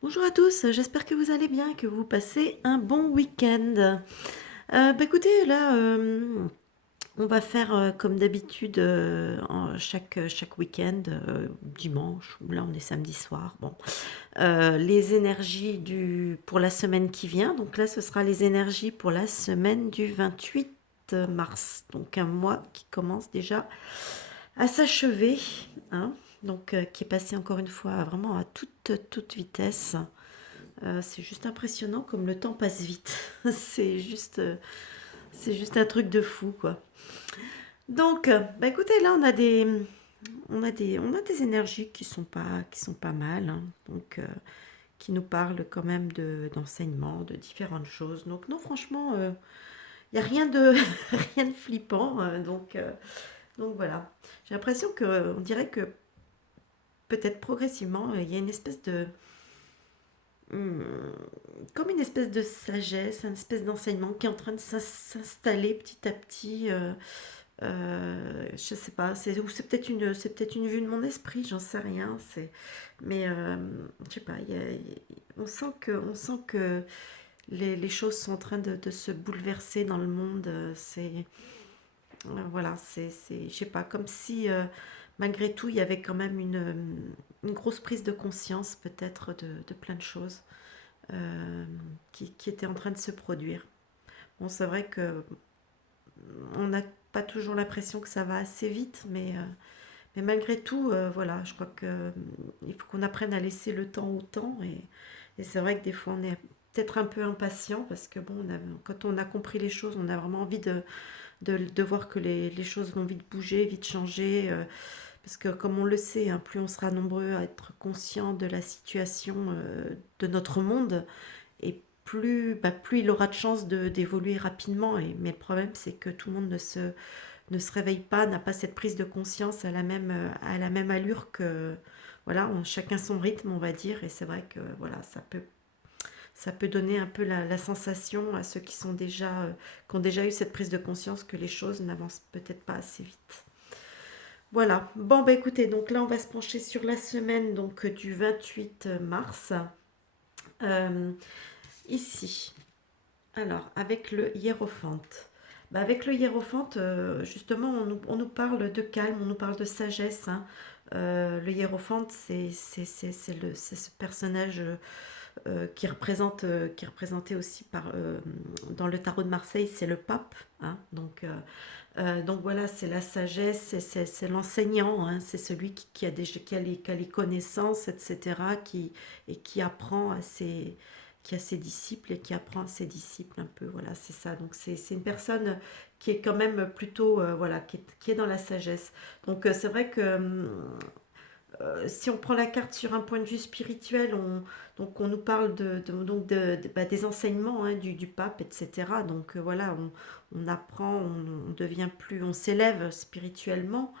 Bonjour à tous, j'espère que vous allez bien, que vous passez un bon week-end. Écoutez, là, on va faire comme d'habitude chaque week-end, dimanche, là on est samedi soir, bon, les énergies pour la semaine qui vient. Donc là, ce sera les énergies pour la semaine du 28 mars, donc un mois qui commence déjà à s'achever, hein, donc qui est passé encore une fois vraiment à toute vitesse. C'est juste impressionnant comme le temps passe vite. C'est juste un truc de fou, quoi. Donc, écoutez, là, on a des énergies qui sont pas mal, hein. Donc, qui nous parlent quand même d'enseignement, de différentes choses. Donc, non, franchement, il n'y a rien de, rien de flippant. Donc, voilà. J'ai l'impression que, on dirait que peut-être progressivement, il y a une espèce de, Hum, comme une espèce de sagesse, une espèce d'enseignement qui est en train de s'installer petit à petit. Je sais pas, ou c'est peut-être une vue de mon esprit, j'en sais rien. Mais je sais pas, on sent que les choses sont en train de se bouleverser dans le monde. Voilà, je sais pas, comme si malgré tout il y avait quand même une grosse prise de conscience peut-être de plein de choses qui était en train de se produire. Bon, c'est vrai que on n'a pas toujours l'impression que ça va assez vite, mais malgré tout, voilà, je crois que il faut qu'on apprenne à laisser le temps au temps. Et c'est vrai que des fois, on est peut-être un peu impatient parce que bon, quand on a compris les choses, on a vraiment envie de voir que les choses vont vite bouger, vite changer. Parce que comme on le sait, hein, plus on sera nombreux à être conscients de la situation de notre monde, et plus il aura de chances d'évoluer rapidement. Mais le problème, c'est que tout le monde ne se réveille pas, n'a pas cette prise de conscience à la même allure que... Voilà, chacun son rythme, on va dire. Et c'est vrai que voilà, ça peut donner un peu la sensation à ceux qui ont déjà eu cette prise de conscience que les choses n'avancent peut-être pas assez vite. Voilà. Bon, écoutez, donc là, on va se pencher sur la semaine donc, du 28 mars. Euh, Ici, alors, avec le hiérophante. Avec le hiérophante, justement, on nous parle de calme, on nous parle de sagesse, hein. Le hiérophante, c'est ce personnage qui est représenté aussi dans le tarot de Marseille, c'est le pape, hein. Donc voilà, c'est la sagesse, c'est l'enseignant, hein. C'est celui qui a les connaissances, etc., et qui a ses disciples et qui apprend à ses disciples un peu. Voilà, c'est ça. Donc c'est une personne qui est quand même plutôt, voilà, qui est dans la sagesse. Donc c'est vrai que si on prend la carte sur un point de vue spirituel, donc on nous parle des enseignements, hein, du pape, etc. Donc voilà, on apprend, on devient plus, on s'élève spirituellement.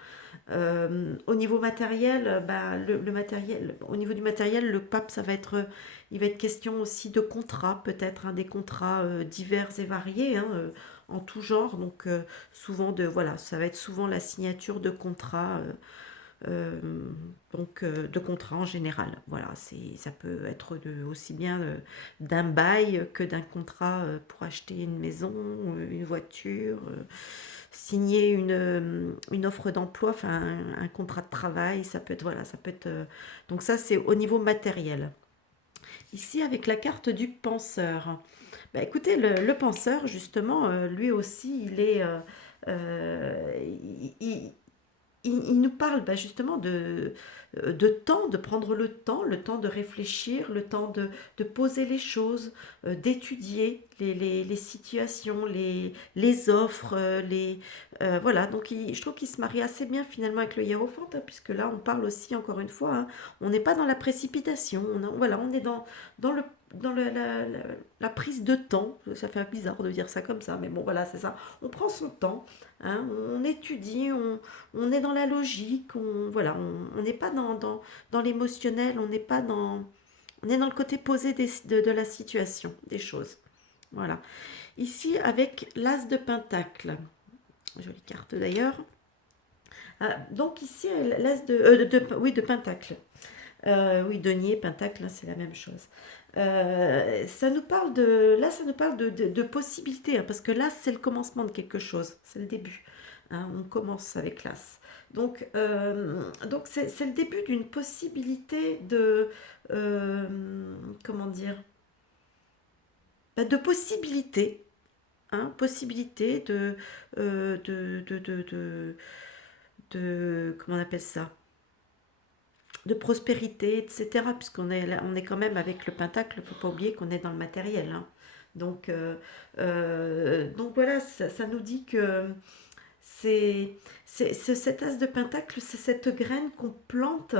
Au niveau matériel, au niveau du matériel, le pape, il va être question aussi de contrats, peut-être, hein, des contrats divers et variés, hein, en tout genre. Donc voilà, ça va être souvent la signature de contrats. Euh, de contrat en général. Voilà, ça peut être aussi bien d'un bail que d'un contrat pour acheter une maison, une voiture, signer une offre d'emploi, enfin un contrat de travail, ça peut être, voilà, ça peut être... donc ça, c'est au niveau matériel. Ici, avec la carte du penseur. Écoutez, le penseur, justement, lui aussi, il nous parle justement de temps, de prendre le temps de réfléchir, le temps de poser les choses, d'étudier les situations, les offres, voilà. Donc je trouve qu'il se marie assez bien finalement avec le hiérophante, hein, puisque là on parle aussi, encore une fois, hein, on n'est pas dans la précipitation, voilà, on est dans le dans la prise de temps. Ça fait bizarre de dire ça comme ça, mais bon voilà, c'est ça. On prend son temps, hein, on étudie, on est dans la logique, voilà, on n'est pas dans l'émotionnel, on est dans le côté posé de la situation, des choses. Voilà. Ici, avec l'as de pentacle, jolie carte d'ailleurs. Donc ici, l'as oui, de pentacle. Oui, denier, pentacle, là, c'est la même chose. Ça nous parle là, ça nous parle de possibilités, hein, parce que là, c'est le commencement de quelque chose, c'est le début. Hein, on commence avec l'as. Donc c'est le début d'une possibilité comment dire, de possibilités, hein, possibilité comment on appelle ça, de prospérité, etc. Puisqu'on est, on est quand même avec le pentacle, il ne faut pas oublier qu'on est dans le matériel. Hein. Donc voilà, ça nous dit que cet as de pentacle, c'est cette graine qu'on plante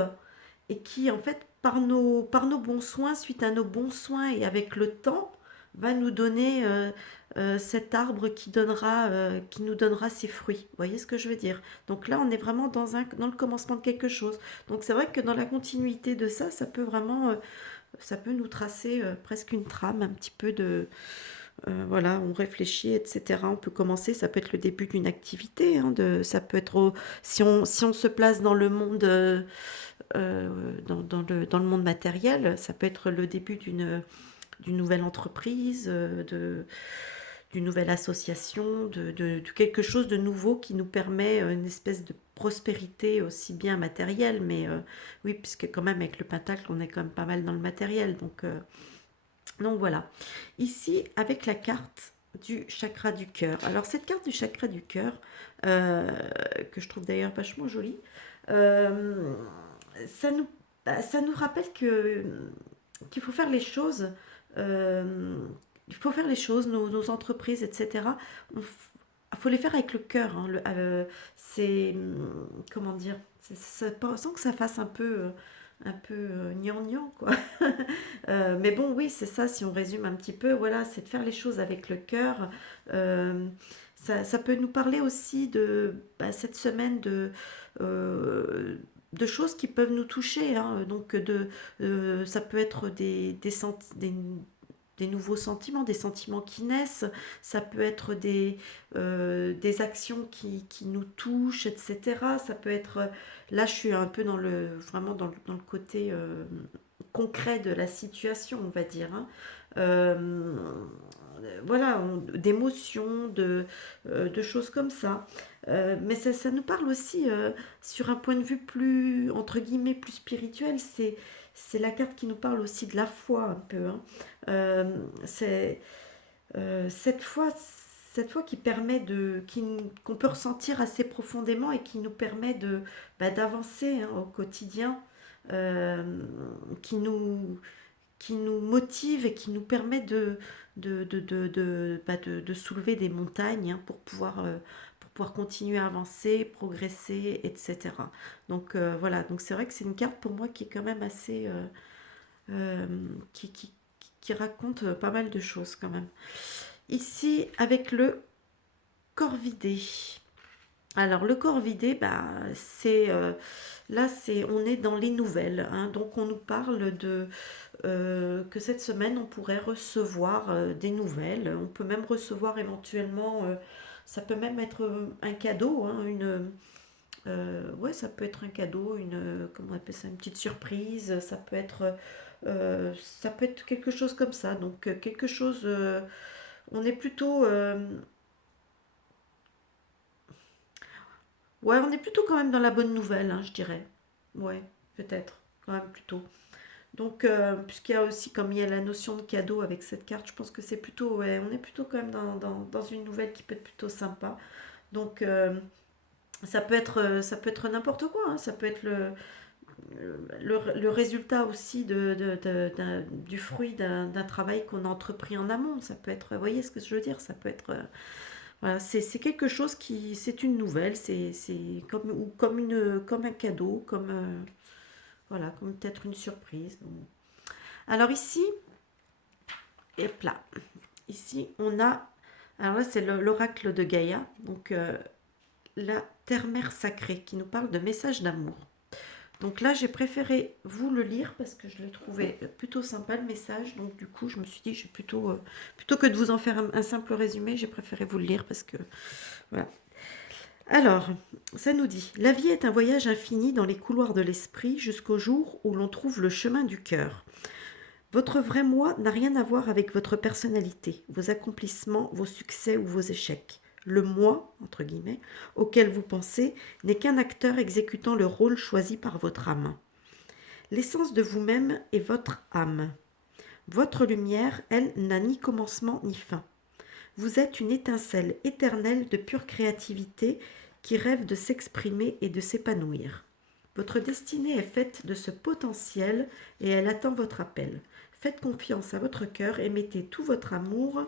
et qui, en fait, par nos bons soins, suite à nos bons soins et avec le temps, va nous donner cet arbre qui nous donnera ses fruits. Vous voyez ce que je veux dire? Donc là, on est vraiment dans le commencement de quelque chose. Donc c'est vrai que dans la continuité de ça, ça peut vraiment, ça peut nous tracer presque une trame, un petit peu de, voilà, on réfléchit, etc. On peut commencer, ça peut être le début d'une activité, hein, ça peut être, si on se place dans le monde, dans le monde matériel, ça peut être le début d'une nouvelle entreprise, d'une nouvelle association, de quelque chose de nouveau qui nous permet une espèce de prospérité aussi bien matérielle, mais oui, puisque quand même avec le pentacle, on est quand même pas mal dans le matériel, donc voilà. Ici, avec la carte du chakra du cœur. Alors cette carte du chakra du cœur, euh, que je trouve d'ailleurs vachement jolie, euh, ça nous, ça nous rappelle qu'il faut faire les choses, euh, il faut faire les choses, nos entreprises, etc. Il faut les faire avec le cœur. Hein, c'est, comment dire, sans que ça fasse un peu gnangnan, quoi. Mais bon, oui, c'est ça, si on résume un petit peu, voilà, c'est de faire les choses avec le cœur. Euh, ça peut nous parler aussi cette semaine de choses qui peuvent nous toucher. Hein. Ça peut être des nouveaux sentiments, des sentiments qui naissent, ça peut être des actions qui nous touchent, etc. Ça peut être, là je suis un peu vraiment dans le côté concret de la situation, on va dire. Hein. Euh, voilà, d'émotions, de choses comme ça. Mais ça nous parle aussi sur un point de vue plus, entre guillemets, plus spirituel. C'est la carte qui nous parle aussi de la foi un peu. Hein. Euh, c'est cette foi, cette foi qui permet qu'on peut ressentir assez profondément et qui nous permet d'avancer hein, au quotidien, euh, qui nous, qui nous motive et qui nous permet de soulever des montagnes hein, pour pouvoir continuer à avancer, progresser, etc. Voilà, donc c'est vrai que c'est une carte pour moi qui est quand même assez... euh, qui, qui, qui raconte pas mal de choses quand même. Ici, avec le corvidé. Alors, le corvidé, bah, on est dans les nouvelles. Hein. Donc, on nous parle que cette semaine, on pourrait recevoir des nouvelles. On peut même recevoir éventuellement, ça peut même être un cadeau, hein, ouais, ça peut être un cadeau, comment on appelle ça, une petite surprise. Ça peut être quelque chose comme ça. Donc, quelque chose, on est plutôt, ouais, on est plutôt quand même dans la bonne nouvelle, hein, je dirais. Ouais, peut-être, quand même plutôt. Donc, puisqu'il y a aussi, comme il y a la notion de cadeau avec cette carte, je pense que c'est plutôt, ouais, on est plutôt quand même dans une nouvelle qui peut être plutôt sympa. Donc, ça peut être n'importe quoi, hein. Ça peut être le résultat aussi du fruit d'un travail qu'on a entrepris en amont. Ça peut être, vous voyez ce que je veux dire? Ça peut être, voilà, c'est quelque chose c'est une nouvelle, c'est comme un cadeau, voilà, comme peut-être une surprise. Alors ici, et là, ici on a, alors là c'est l'oracle de Gaïa, donc la terre-mère sacrée qui nous parle de messages d'amour. Donc là, j'ai préféré vous le lire parce que je le trouvais plutôt sympa le message. Donc du coup, je me suis dit, plutôt que de vous en faire un simple résumé, j'ai préféré vous le lire parce que voilà. Alors, ça nous dit, la vie est un voyage infini dans les couloirs de l'esprit jusqu'au jour où l'on trouve le chemin du cœur. Votre vrai moi n'a rien à voir avec votre personnalité, vos accomplissements, vos succès ou vos échecs. Le moi, entre guillemets, auquel vous pensez, n'est qu'un acteur exécutant le rôle choisi par votre âme. L'essence de vous-même est votre âme. Votre lumière, elle, n'a ni commencement ni fin. Vous êtes une étincelle éternelle de pure créativité qui rêve de s'exprimer et de s'épanouir. Votre destinée est faite de ce potentiel et elle attend votre appel. Faites confiance à votre cœur et mettez tout votre amour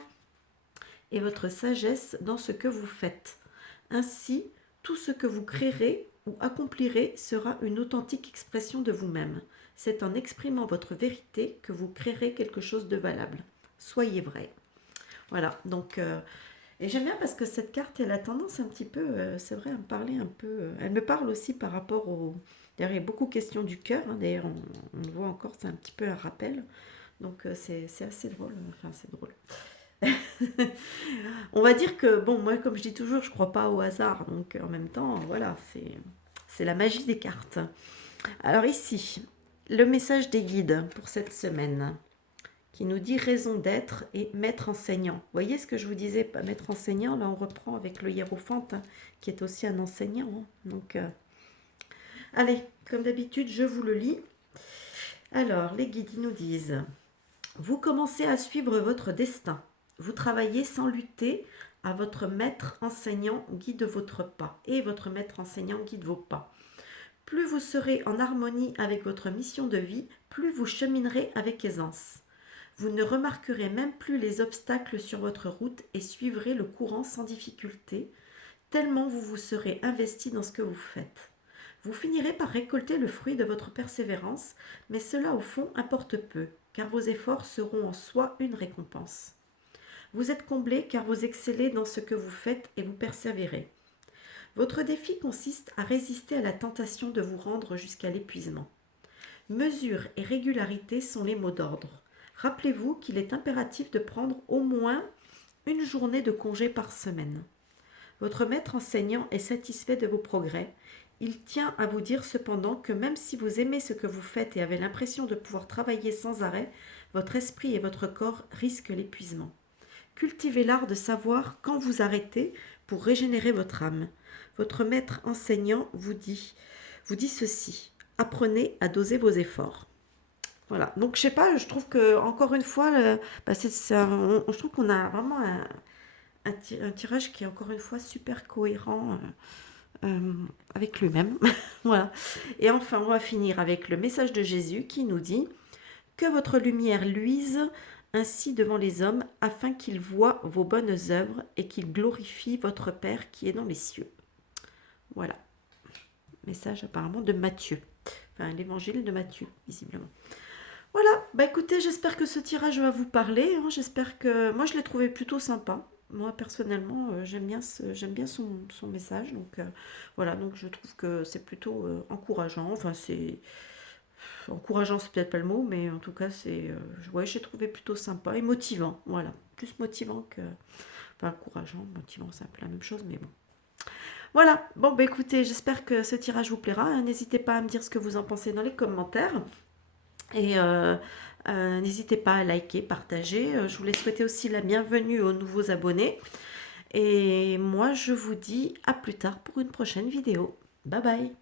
et votre sagesse dans ce que vous faites. Ainsi, tout ce que vous créerez ou accomplirez sera une authentique expression de vous-même. C'est en exprimant votre vérité que vous créerez quelque chose de valable. Soyez vrai. Voilà, donc, et j'aime bien parce que cette carte, elle a tendance un petit peu, c'est vrai, à me parler un peu, elle me parle aussi par rapport au... D'ailleurs, il y a beaucoup de questions du cœur, hein, d'ailleurs, on le voit encore, c'est un petit peu un rappel, donc c'est assez drôle, enfin, c'est drôle. On va dire que, bon, moi, comme je dis toujours, je crois pas au hasard, donc en même temps, voilà, c'est la magie des cartes. Alors ici, le message des guides pour cette semaine qui nous dit raison d'être et maître enseignant. Vous voyez ce que je vous disais, maître enseignant, là on reprend avec le hiérophante, hein, qui est aussi un enseignant. Hein. Donc, allez, comme d'habitude, je vous le lis. Alors, les guides ils nous disent, vous commencez à suivre votre destin. Vous travaillez sans lutter, à votre maître enseignant guide votre pas et votre maître enseignant guide vos pas. Plus vous serez en harmonie avec votre mission de vie, plus vous cheminerez avec aisance. Vous ne remarquerez même plus les obstacles sur votre route et suivrez le courant sans difficulté, tellement vous vous serez investi dans ce que vous faites. Vous finirez par récolter le fruit de votre persévérance, mais cela au fond importe peu, car vos efforts seront en soi une récompense. Vous êtes comblé car vous excellez dans ce que vous faites et vous persévérez. Votre défi consiste à résister à la tentation de vous rendre jusqu'à l'épuisement. Mesure et régularité sont les mots d'ordre. Rappelez-vous qu'il est impératif de prendre au moins une journée de congé par semaine. Votre maître enseignant est satisfait de vos progrès. Il tient à vous dire cependant que même si vous aimez ce que vous faites et avez l'impression de pouvoir travailler sans arrêt, votre esprit et votre corps risquent l'épuisement. Cultivez l'art de savoir quand vous arrêtez pour régénérer votre âme. Votre maître enseignant vous dit ceci. Apprenez à doser vos efforts. Voilà. Donc, je sais pas, je trouve que, encore une fois, je trouve qu'on a vraiment un tirage qui est, encore une fois, super cohérent avec lui-même. Voilà. Et enfin, on va finir avec le message de Jésus qui nous dit que votre lumière luise ainsi devant les hommes, afin qu'ils voient vos bonnes œuvres et qu'ils glorifient votre Père qui est dans les cieux. Voilà. Message apparemment de Matthieu. Enfin, l'évangile de Matthieu, visiblement. Voilà, bah écoutez, j'espère que ce tirage va vous parler. Hein. J'espère que... Moi, je l'ai trouvé plutôt sympa. Moi, personnellement, j'aime bien son message. Donc, voilà, donc je trouve que c'est plutôt encourageant. Enfin, c'est... Encourageant, c'est peut-être pas le mot, mais en tout cas, ouais, j'ai trouvé plutôt sympa et motivant. Voilà, plus motivant que... Enfin, encourageant, motivant, c'est un peu la même chose, mais bon. Voilà, bon, bah écoutez, j'espère que ce tirage vous plaira. N'hésitez pas à me dire ce que vous en pensez dans les commentaires. Et n'hésitez pas à liker, partager. Je voulais souhaiter aussi la bienvenue aux nouveaux abonnés. Et moi, je vous dis à plus tard pour une prochaine vidéo. Bye bye!